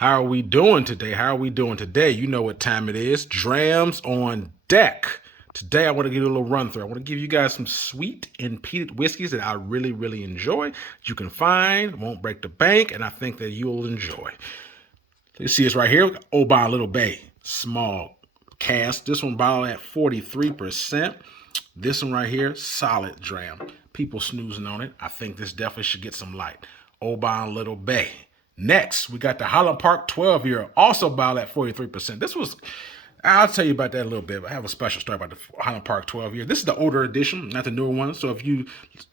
How are we doing today? How are we doing today? You know what time it is. Drams on deck. Today I want to give you a little run through. I want to give you guys some sweet and peated whiskeys that I really enjoy, that you can find, won't break the bank, and I think that you'll enjoy. You see this right here, Oban Little Bay, small cask. This one bottled at 43%. This one right here, solid dram. People snoozing on it. I think this definitely should get some light. Oban Little Bay. Next, we got the Highland Park 12-year, also bottled at 43%. This was, I'll tell you about that in a little bit. I have a special story about the Highland Park 12-year. This is the older edition, not the newer one. So if you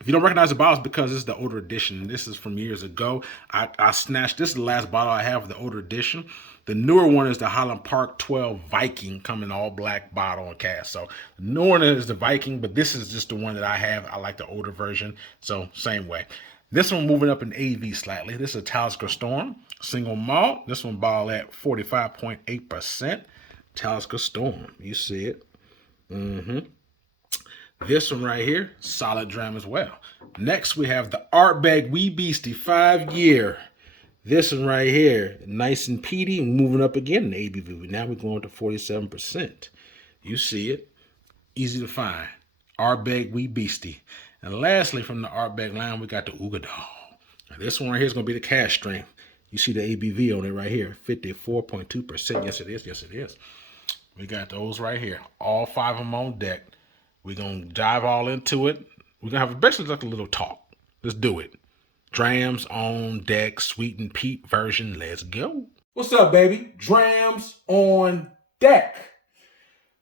don't recognize the bottle, it's because this is the older edition. This is from years ago. I snatched, this is the last bottle I have of the older edition. The newer one is the Highland Park 12 Viking, coming all black bottle and cask. So the newer one is the Viking, but this is just the one that I have. I like the older version, so same way. This one moving up in AV slightly. This is a Talisker Storm, single malt. This one bottled at 45.8%. Talisker Storm, you see it. This one right here, solid dram as well. Next, we have the Ardbeg Beastie 5-year. This one right here, nice and peaty, moving up again in ABV. Now we're going to 47%. You see it, easy to find. Ardbeg Beastie. And lastly, from the Ardbeg line, we got the Uigeadail. Now this one right here is going to be the cask strength. You see the ABV on it right here, 54.2%. Yes, it is. Yes, it is. We got those right here. All 5 of them on deck. We're going to dive all into it. We're going to have basically like a little talk. Let's do it. Drams on deck, sweet and peat version. Let's go. What's up, baby? Drams on deck.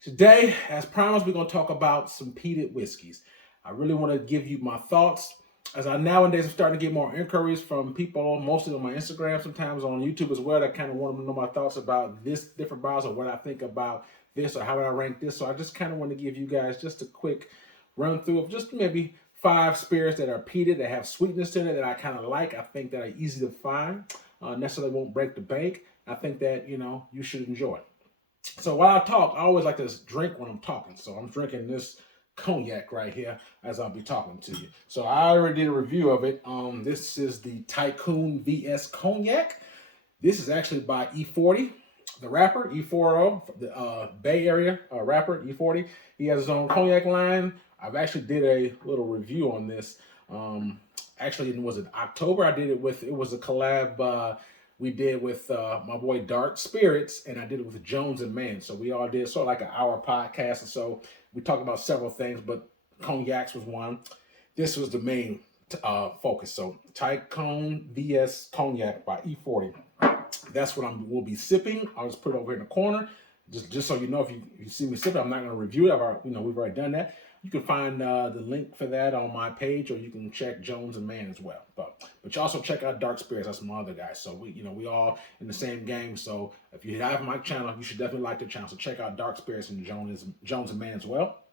Today, as promised, we're going to talk about some peated whiskeys. I really want to give you my thoughts, as I nowadays am starting to get more inquiries from people, mostly on my Instagram, sometimes on YouTube as well, that kind of want to know my thoughts about this different bottles, or what I think about this, or how would I rank this. So I just kind of want to give you guys just a quick run through of just maybe 5 spirits that are peated, that have sweetness to it, that I kind of like. I think that are easy to find, necessarily won't break the bank. I think that, you should enjoy it. So while I talk, I always like to drink when I'm talking. So I'm drinking this Cognac right here as I'll be talking to you. So I already did a review of it. This is the Tycoon VS Cognac. This is actually by E40, the rapper, E40, the Bay Area rapper, E40. He has his own Cognac line. I've actually did a little review on this. Actually, was it October? I did it with, it was a collab we did with my boy Dark Spirits, and I did it with Jones and Man. So we all did sort of like an hour podcast, and so we talked about several things, but Cognacs was one. This was the main focus. So Tycoon VS Cognac by E40. That's what we'll be sipping. I'll just put it over here in the corner, just so you know, if you see me sipping, I'm not going to review it. We've already done that. You can find the link for that on my page, or you can check Jones and Man as well. But you also check out Dark Spirits. That's my other guys. So we all in the same game. So if you have my channel, you should definitely like the channel. So check out Dark Spirits and Jones and Man as well.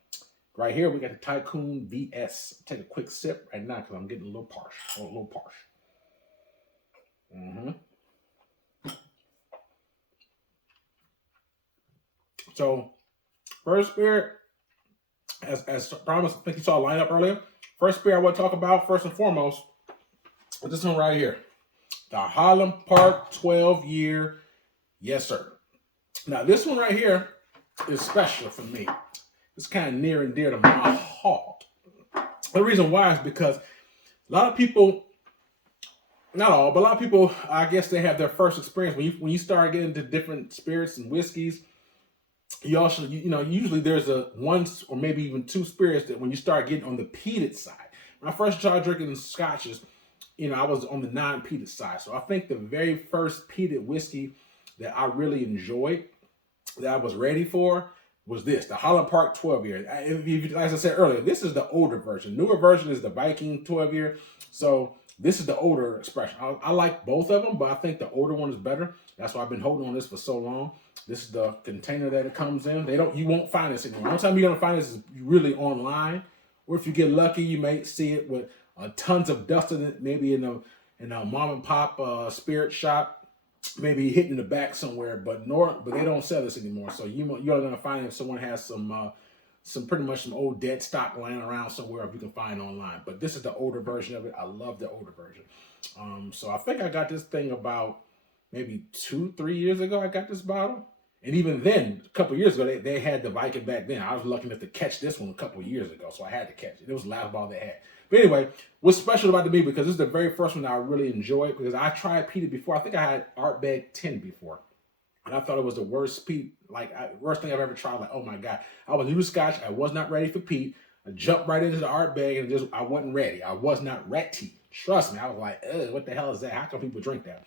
Right here we got the Tycoon VS. Take a quick sip right now because I'm getting a little parched. So first spirit, as promised, I think you saw a lineup earlier. First spirit I want to talk about, first and foremost, is this one right here. The Highland Park 12-year. Yes, sir. Now, this one right here is special for me. It's kind of near and dear to my heart. The reason why is because a lot of people, not all, but a lot of people, I guess they have their first experience. When you start getting into different spirits and whiskeys, you also, usually there's one or maybe even 2 spirits that when you start getting on the peated side. When I first started drinking scotches, I was on the non-peated side. So I think the very first peated whiskey that I really enjoyed, that I was ready for, was this, the Holland Park 12-year. As I said earlier, this is the older version. Newer version is the Viking 12-year. So this is the older expression. I like both of them, but I think the older one is better. That's why I've been holding on this for so long. This is the container that it comes in. You won't find this anymore. The only time you're gonna find this is really online, or if you get lucky, you may see it with tons of dust in it, maybe in a mom and pop spirit shop, maybe hidden in the back somewhere. But they don't sell this anymore. So you're gonna find it if someone has some pretty much some old dead stock laying around somewhere, if you can find online. But this is the older version of it. I love the older version. So I think I got this thing about maybe 2, 3 years ago I got this bottle. And even then, a couple years ago, they had the Viking back then. I was lucky enough to catch this one a couple years ago, so I had to catch it. It was the last bottle they had. But anyway, what's special about the me, because this is the very first one that I really enjoyed, because I tried peated before. I think I had Ardbeg 10 before. And I thought it was the worst peat, worst thing I've ever tried. Like, oh my God. I was new to Scotch. I was not ready for peat. I jumped right into the Ardbeg and I wasn't ready. I was not ready. Trust me. I was like, what the hell is that? How come people drink that?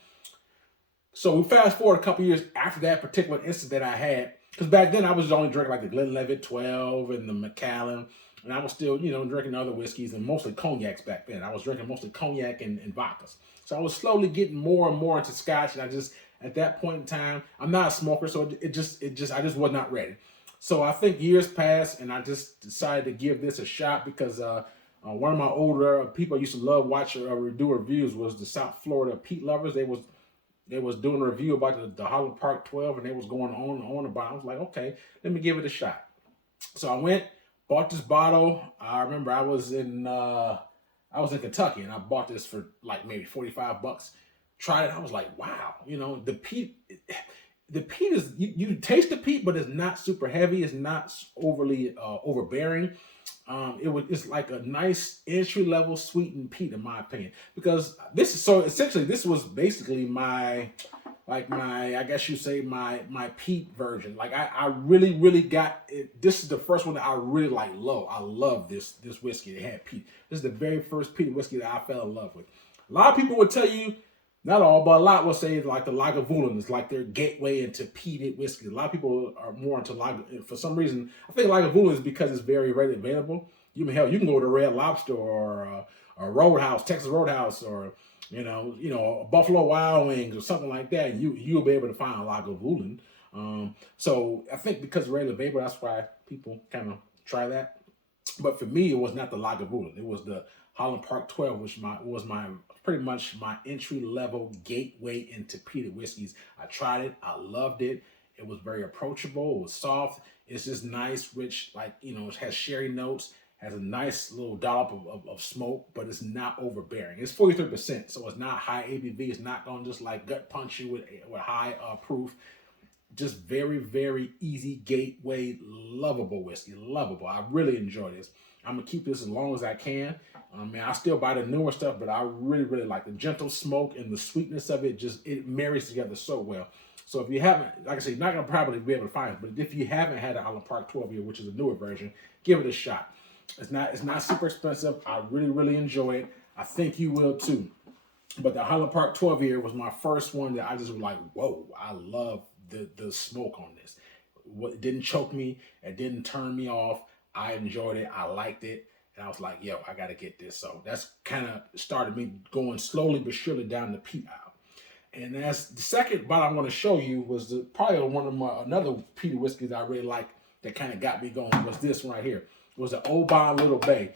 So we fast forward a couple years after that particular instance that I had, because back then I was only drinking like the Glenlivet 12 and the Macallan, and I was still, drinking other whiskeys and mostly cognacs back then. I was drinking mostly cognac and vodkas. So I was slowly getting more and more into Scotch, and I just, at that point in time, I'm not a smoker, so I just was not ready. So I think years passed, and I just decided to give this a shot because one of my older people I used to love watch do reviews was the South Florida Peat Lovers. They was doing a review about the Holland Park 12, and they was going on and on about it. I was like, okay, let me give it a shot. So I went, bought this bottle. I remember I was in Kentucky, and I bought this for like maybe $45. Tried it. I was like, wow, the peat is, you taste the peat, but it's not super heavy. It's not overly overbearing. It's like a nice entry level sweetened peat, in my opinion, because this was basically my I guess you say my peat version. Like I really got it. This is the first one that I really love. I love this whiskey that had peat. This is the very first peat whiskey that I fell in love with. A lot of people would tell you, not all, but a lot will say like the Lagavulin is like their gateway into peated whiskey. A lot of people are more into for some reason. I think Lagavulin is because it's very readily available. You can go to Red Lobster or a Roadhouse, Texas Roadhouse, or a Buffalo Wild Wings or something like that. And you'll be able to find a Lagavulin. So I think because it's readily available, that's why people kind of try that. But for me, it was not the Lagavulin. It was the Highland Park 12, which was pretty much my entry level gateway into peated whiskeys. I tried it. I loved it. It was very approachable. It was soft. It's just nice, rich, it has sherry notes, has a nice little dollop of smoke, but it's not overbearing. It's 43%, so it's not high ABV. It's not going to just gut punch you with high proof. Just very, very easy gateway, lovable whiskey. Lovable. I really enjoy this. I'm going to keep this as long as I can. I still buy the newer stuff, but I really, really like the gentle smoke and the sweetness of it. It marries together so well. So if you haven't, like I said, you're not going to probably be able to find it, but if you haven't had a Highland Park 12 year, which is a newer version, give it a shot. It's not super expensive. I really, really enjoy it. I think you will too. But the Highland Park 12 year was my first one that I just was like, whoa, I love the smoke on this. It didn't choke me. It didn't turn me off. I enjoyed it. I liked it. And I was like, yo, I got to get this. So that's kind of started me going slowly but surely down the peat aisle. And that's the second bottle I'm going to show you was probably one of another peated whiskey that I really like that kind of got me going was this one right here. It was the Oban Little Bay.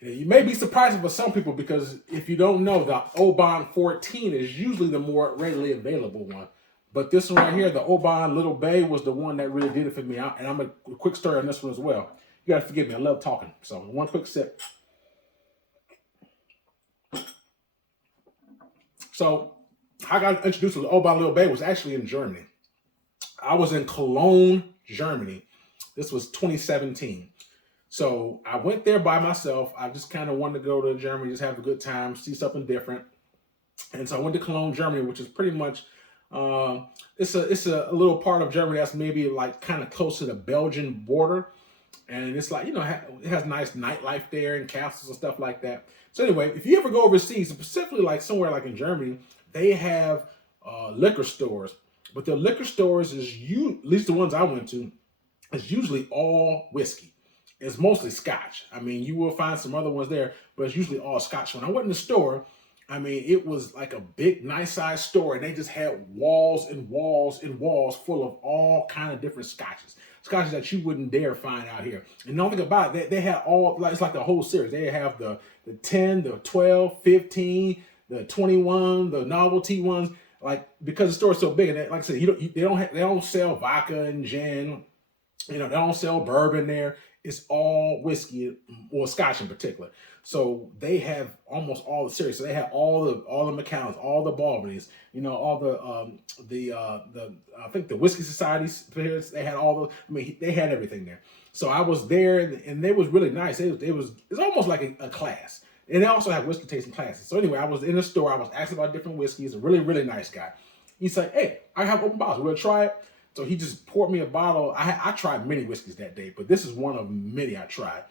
You may be surprised for some people because if you don't know, the Oban 14 is usually the more readily available one. But this one right here, the Oban Little Bay, was the one that really did it for me. And I'm a quick story on this one as well. You got to forgive me. I love talking. So one quick sip. So I got introduced to the Oban Little Bay was actually in Germany. I was in Cologne, Germany. This was 2017. So I went there by myself. I just kind of wanted to go to Germany, just have a good time, see something different. And so I went to Cologne, Germany, which is pretty much, it's a little part of Germany that's maybe kind of close to the Belgian border. And it's it has nice nightlife there and castles and stuff like that. So anyway, if you ever go overseas, specifically somewhere in Germany, they have liquor stores. But the liquor stores at least the ones I went to, is usually all whiskey. It's mostly Scotch. I mean, you will find some other ones there, but it's usually all Scotch. When I went in the store, I mean, it was like a big, nice size store, and they just had walls and walls and walls full of all kind of different Scotches. Scotches that you wouldn't dare find out here. And don't think about it, they had all, it's like the whole series. They have the 10, the 12, 15, the 21, the novelty ones. Because the store is so big, and like I said, they don't sell vodka and gin You know, they don't sell bourbon there. It's all whiskey, or Scotch in particular. So they have almost all the series. So they have all the Macallans, all the Balvanys, you know, all the I think the whiskey societies. They had all the. I mean, they had everything there. So I was there, and they was really nice. It's almost like a class. And they also have whiskey tasting classes. So anyway, I was in the store. I was asking about different whiskeys. A really, really nice guy. He's like, "Hey, I have open bottles. We'll try it." So he just poured me a bottle. I tried many whiskeys that day, but this is one of many I tried.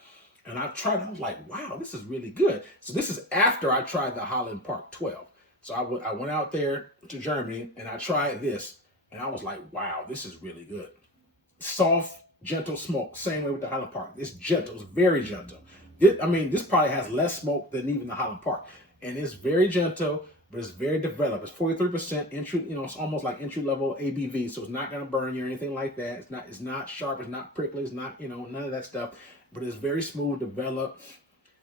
And I tried, I was like, wow, this is really good. So this is after I tried the Highland Park 12. So I went out there to Germany and I tried this. And I was like, wow, this is really good. Soft, gentle smoke. Same way with the Highland Park. It's gentle. It's very gentle. This probably has less smoke than even the Highland Park. And it's very gentle, but it's very developed. It's 43% entry, you know, it's almost like entry level ABV, so it's not gonna burn you or anything like that. It's not sharp, it's not prickly, it's not, you know, none of that stuff. But it's very smooth, developed,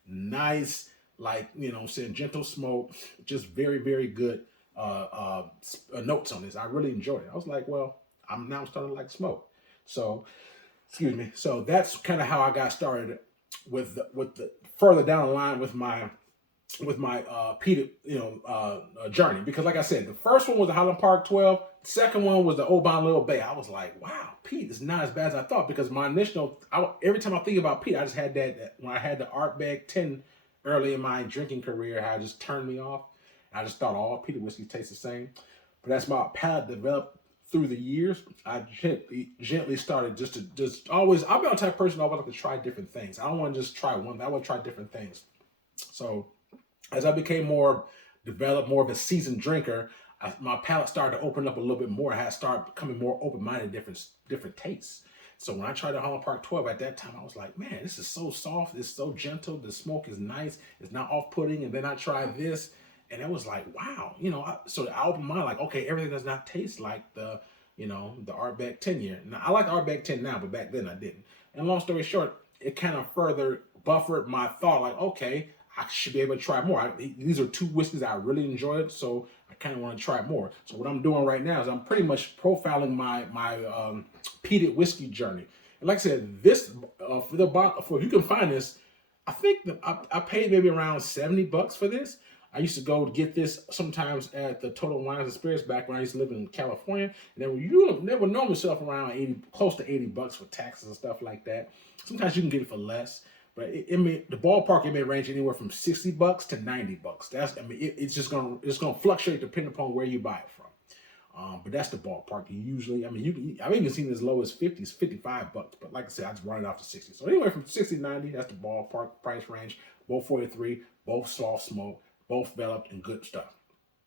nice, like, you know, saying gentle smoke, just very, very good notes on this. I really enjoyed it. I was like, well, I'm now starting to like smoke. So, excuse me. So that's kind of how I got started with the further down the line with my peated, you know, journey. Because like I said, the first one was the Highland Park 12. The second one was the Oban Little Bay. I was like, wow, peat is not as bad as I thought. Because my initial, every time I think about peat, I just had that when I had the Ardbeg 10 early in my drinking career, how it just turned me off. I just thought all peated whiskey tastes the same. But as my palate developed through the years, I gently started just always, I'll be the type of person I always like to try different things. I don't want to just try one, I want to try different things. So as I became more developed, more of a seasoned drinker, my palate started to open up a little bit more. I had started becoming more open-minded, different tastes. So when I tried the Holland Park 12 at that time, I was like, man, this is so soft. It's so gentle. The smoke is nice. It's not off-putting. And then I tried this, and it was like, wow. You know, so I opened my mind, like, okay, everything does not taste like the Ardbeg 10 year. Now, I like the Ardbeg 10 now, but back then I didn't. And long story short, it kind of further buffered my thought, like, okay, I should be able to try more. These are two whiskeys I really enjoyed, so I kind of want to try more. So what I'm doing right now is I'm pretty much profiling my peated whiskey journey. And like I said, this for if you can find this, I think I paid maybe around $70 for this. I used to go to get this sometimes at the Total Wines and Spirits back when I used to live in California. And they would normally sell for around close to $80 for taxes and stuff like that. Sometimes you can get it for less. But the ballpark, it may range anywhere from $60 to $90. It's gonna fluctuate depending upon where you buy it from. But that's the ballpark. I've even seen as low as $50s, $55. But like I said, I just run it off to 60. So anywhere from 60 to 90, that's the ballpark price range. Both 43, both soft smoke, both developed and good stuff.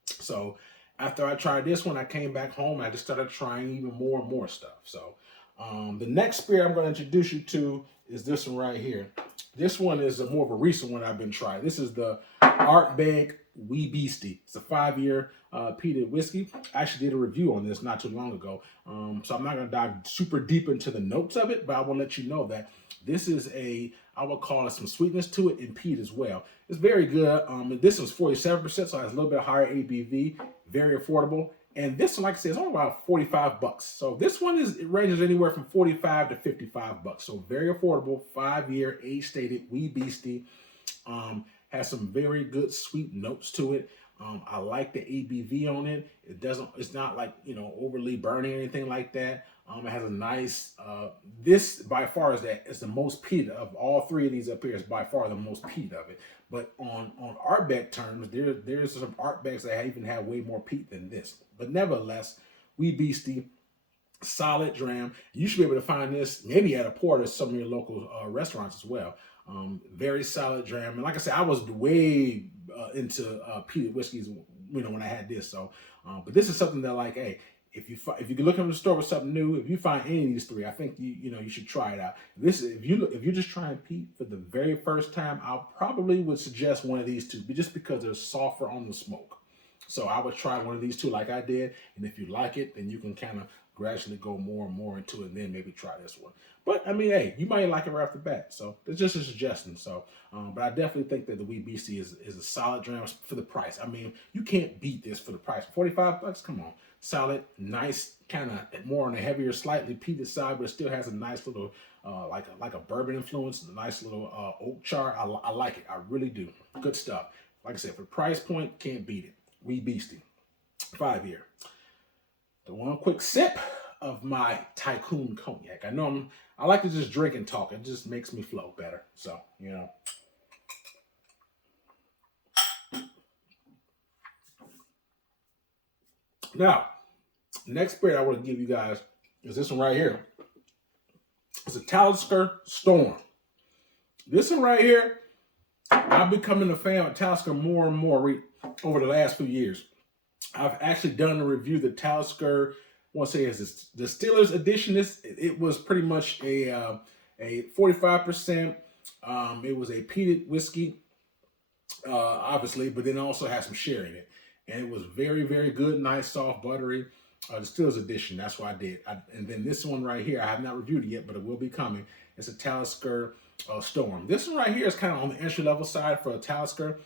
So after I tried this one, I came back home and I just started trying even more and more stuff. So the next spirit I'm going to introduce you to is this one right here. This one is more of a recent one I've been trying. This is the Ardbeg Beastie. It's a 5-year peated whiskey. I actually did a review on this not too long ago. So I'm not going to dive super deep into the notes of it, but I will let you know that this is I would call it some sweetness to it and peat as well. It's very good. This is 47%, so it has a little bit higher ABV, very affordable. And this one, like I said, is only about $45. So this one it ranges anywhere from $45 to $55. So very affordable, 5-year, age-stated, Beastie. Has some very good sweet notes to it. I like the ABV on it. It's not like, overly burning or anything like that. It has a nice, this by far is the most peat of all three of these up here, is by far the most peat of it. But on Ardbeg terms, there's some Ardbegs that even have way more peat than this. But nevertheless, Beastie, solid dram. You should be able to find this maybe at a port or some of your local restaurants as well. Very solid dram. And like I said, I was way into peated whiskeys, when I had this. So, but this is something that, like, hey, if you look in the store for something new, if you find any of these three, I think you should try it out. If you're just trying peat for the very first time, I probably would suggest one of these two, just because they're softer on the smoke. So I would try one of these two like I did, and if you like it, then you can kind of gradually go more and more into it, and then maybe try this one. But hey, you might like it right off the bat. So it's just a suggestion. So, but I definitely think that the Beastie is a solid dram for the price. You can't beat this for the price. $45, come on. solid, nice, kind of more on the heavier, slightly peated side, but it still has a nice little, like a bourbon influence, a nice little oak char. I like it. I really do. Good stuff. Like I said, for the price point, can't beat it. We Beastie, 5 year. The one quick sip of my Tycoon Cognac. I know I like to just drink and talk. It just makes me flow better. So, you know. Now, next spirit I want to give you guys is this one right here. It's a Talisker Storm. This one right here, I'm becoming a fan of Talisker more and more over the last few years. I've actually done a review. The Talisker, I want to say is the Distillers Edition. It was pretty much a 45%. It was a peated whiskey, obviously, but then also had some sherry in it, and it was very, very good, nice, soft, buttery. Distillers Edition. That's what I did. And then this one right here, I have not reviewed it yet, but it will be coming. It's a Talisker Storm. This one right here is kind of on the entry level side for a Talisker.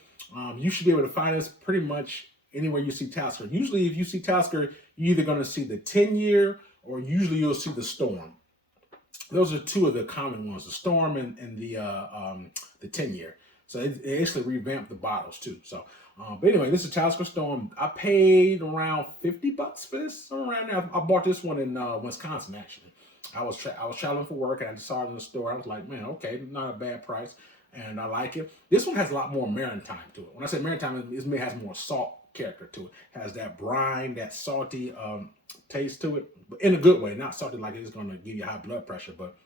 You should be able to find this pretty much anywhere you see Talisker. Usually, if you see Talisker, you're either going to see the 10-year or usually you'll see the Storm. Those are two of the common ones: the Storm and the 10-year. So they actually revamped the bottles too. So, but anyway, this is Talisker Storm. I paid around $50 for this. Around there. I bought this one in Wisconsin actually. I was traveling for work and I just saw it in the store. I was like, man, okay, not a bad price, and I like it. This one has a lot more maritime to it. When I say maritime, it has more salt character to it. Has that brine, that salty taste to it, but in a good way. Not salty like it's going to give you high blood pressure, but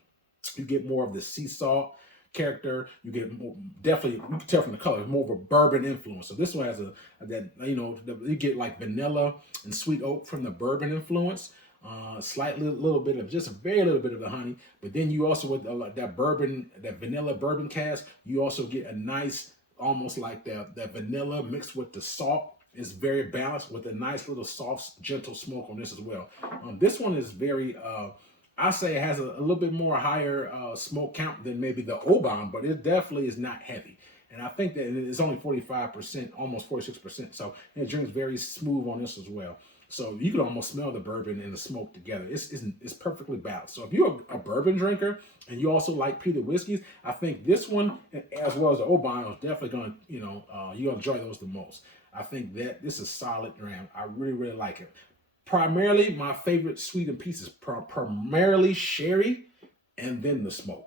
you get more of the sea salt character. You get more, definitely, you can tell from the color, more of a bourbon influence. So this one has you get like vanilla and sweet oak from the bourbon influence. Slightly, little bit of, just a very little bit of the honey, but then you also with that bourbon, that vanilla bourbon cask, you also get a nice, almost like that vanilla mixed with the salt. Is very balanced with a nice little soft, gentle smoke on this as well. This one is very, I say it has a little bit more higher smoke count than maybe the Oban, but it definitely is not heavy. And I think that it's only 45%, almost 46%. So it drinks very smooth on this as well. So you can almost smell the bourbon and the smoke together. It's perfectly balanced. So if you're a bourbon drinker and you also like peated whiskeys, I think this one, as well as the Oban, is definitely going to, you'll enjoy those the most. I think that this is solid dram. I really, really like it. Primarily, my favorite sweetened pieces, primarily sherry and then the smoke.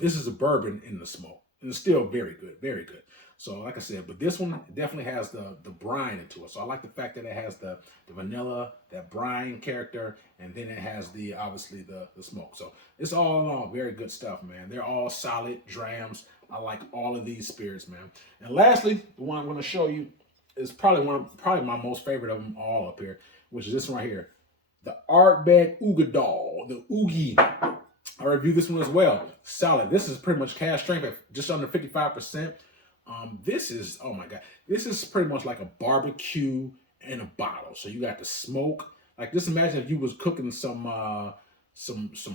This is a bourbon in the smoke. And it's still very good, very good. So like I said, but this one definitely has the brine into it. So I like the fact that it has the vanilla, that brine character, and then it has obviously the smoke. So it's all in all very good stuff, man. They're all solid drams. I like all of these spirits, man. And lastly, the one I'm going to show you is probably my most favorite of them all up here, which is this one right here, the Ardbeg Uigeadail, the Oogie. I reviewed this one as well. Solid. This is pretty much cask strength at just under 55%. This is, oh my God, this is pretty much like a barbecue in a bottle. So you got the smoke. Like, just imagine if you was cooking some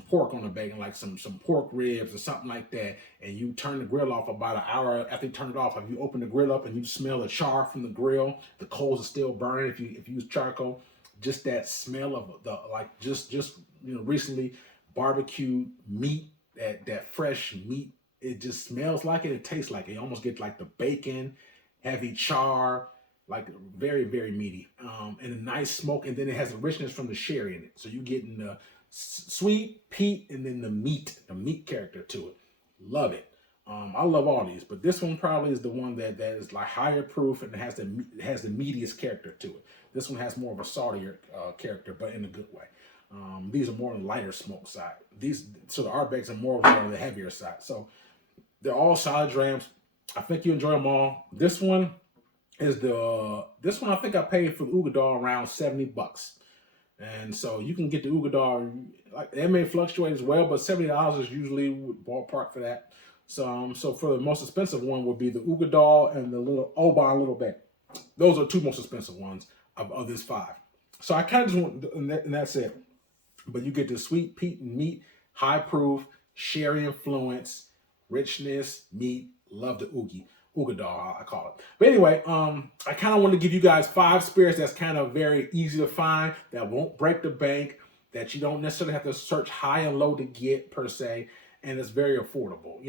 pork on the bacon, like some pork ribs or something like that, and you turn the grill off about an hour after you turn it off. If you open the grill up and you smell the char from the grill, the coals are still burning. If you use charcoal, just that smell of just recently barbecue meat, that fresh meat. It just smells like it. It tastes like it. You almost get like the bacon, heavy char, like very, very meaty, and a nice smoke. And then it has a richness from the sherry in it. So you getting the sweet, peat, and then the meat character to it. Love it. I love all these, but this one probably is the one that is like higher proof and has the meatiest character to it. This one has more of a saltier character, but in a good way. These are more on the lighter smoke side. So the Ardbegs are more on the heavier side. So they're all solid drams. I think you enjoy them all. This one I think I paid for the Uigeadail around $70. And so you can get the Uigeadail, like, it may fluctuate as well, but $70 is usually ballpark for that. So for the most expensive one would be the Uigeadail and the little Oban little bag. Those are two most expensive ones of this 5. So I kind of just want, and that's it. But you get the sweet peat and meat, high proof, sherry influence, richness, meat. Love the Oogie. Uigeadail, I call it. But anyway, I kind of want to give you guys 5 spirits that's kind of very easy to find, that won't break the bank, that you don't necessarily have to search high and low to get per se, and it's very affordable.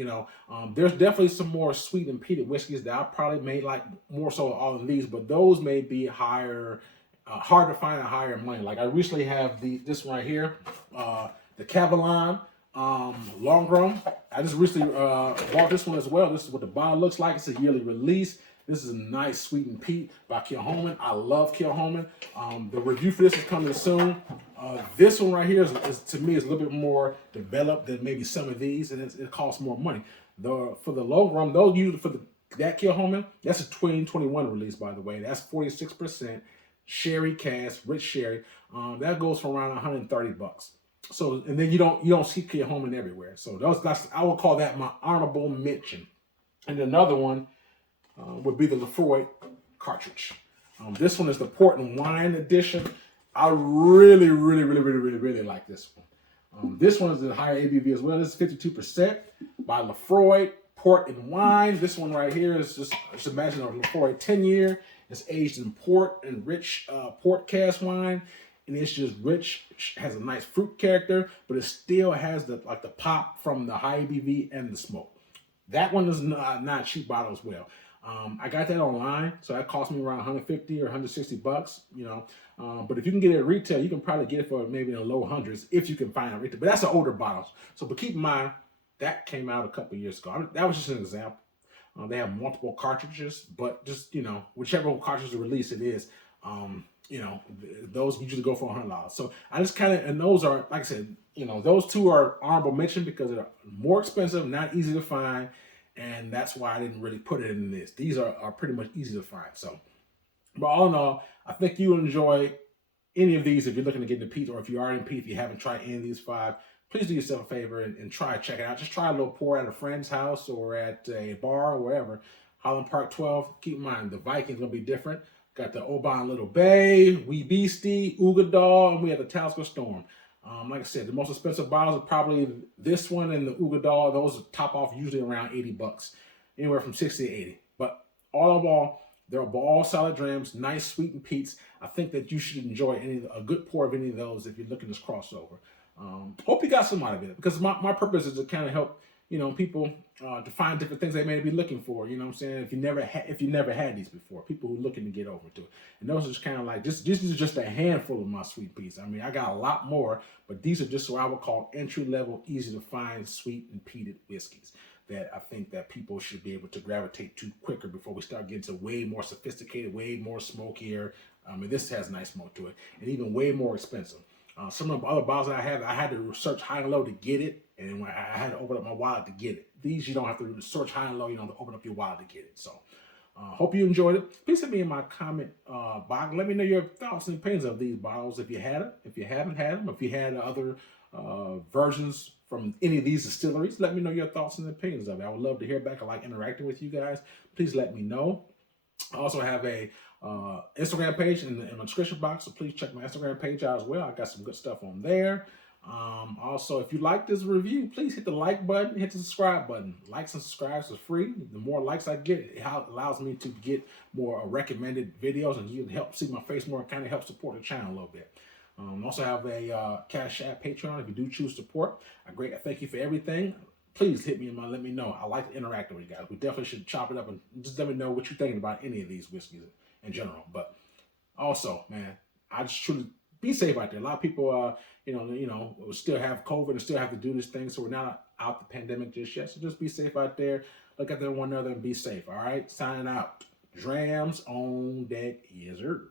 There's definitely some more sweet and peated whiskeys that I probably may like more so all of these, but those may be higher, hard to find a higher money. Like I recently have this one right here, the Cavalan Long Rum. I just recently bought this one as well. This is what the bottle looks like. It's a yearly release. This is a nice sweet and peat by Kilhoman. I love Kilhoman. The review for this is coming soon. This one right here is to me is a little bit more developed than maybe some of these, and it costs more money. For the Long Rum, they'll use it for that Kilhoman. That's a 2021 release, by the way. That's 46% sherry cask, rich sherry. That goes for around $130. So, and then you don't see Kilhoman everywhere. So I would call that my honorable mention. And another one would be the Lefroy cartridge. This one is the port and wine edition. I really like this one. This one is the higher ABV as well. This is 52% by Lefroy port and wine. This one right here is just imagine a Lefroy 10-year. It's aged in port and rich port cask wine. And it's just rich, has a nice fruit character, but it still has the pop from the high ABV and the smoke. That one is not a cheap bottle as well. I got that online, so that cost me around 150 or 160 bucks, but if you can get it at retail, you can probably get it for maybe in the low hundreds if you can find it at retail. But that's an older bottle. So, but keep in mind, that came out a couple years ago. That was just an example. They have multiple cartridges, but just, whichever cartridge release it is, those usually go for $100. So I just and those are, like I said, those two are honorable mention because they're more expensive, not easy to find, and that's why I didn't really put it in this. These are pretty much easy to find. So, but all in all, I think you'll enjoy any of these if you're looking to get into peat, or if you are in peat, if you haven't tried any of these 5, please do yourself a favor and check it out. Just try a little pour at a friend's house or at a bar or wherever. Holland Park 12. Keep in mind, the Viking's gonna be different. Got the Oban Little Bay, Beastie, Uigeadail, and we have the Talisker Storm. Like I said, the most expensive bottles are probably this one and the Uigeadail. Those top off usually around $80, anywhere from 60 to 80. But all in all, they're all solid drams, nice sweet and peats. I think that you should enjoy a good pour of any of those if you're looking at this crossover. Hope you got some out of it, because my purpose is to kind of help people to find different things they may be looking for. You know what I'm saying? If you never had these before, people who are looking to get over to it. And those are just kind of like this is just a handful of my sweet peats. I mean, I got a lot more, but these are just what I would call entry level, easy to find sweet and peated whiskeys that I think that people should be able to gravitate to quicker before we start getting to way more sophisticated, way more smokier. I mean, this has nice smoke to it, and even way more expensive. Some of the other bottles I had to search high and low to get it, and when I had to open up my wallet to get it. These you don't have to search high and low. You don't have to open up your wallet to get it. So, hope you enjoyed it. Please hit me in my comment box. Let me know your thoughts and opinions of these bottles. If you had it, if you haven't had them, if you had other versions from any of these distilleries, let me know your thoughts and opinions of it. I would love to hear back. I like interacting with you guys. Please let me know. I also have a Instagram page in the description box, so please check my Instagram page out as well. I got some good stuff on there. Also, if you like this review, please hit the like button, hit the subscribe button. Likes and subscribes are free. The more likes I get, it allows me to get more recommended videos, and you can help see my face more and kind of help support the channel a little bit. Also have a Cash App, Patreon if you do choose support. I thank you for everything. Please hit me and let me know. I like to interact with you guys. We definitely should chop it up and just let me know what you're thinking about any of these whiskeys in general. But also, man, I just truly be safe out there. A lot of people, still have COVID and still have to do this thing. So we're not out the pandemic just yet. So just be safe out there. Look at one another and be safe. All right. Signing out. Drams on deck. Yes, sir.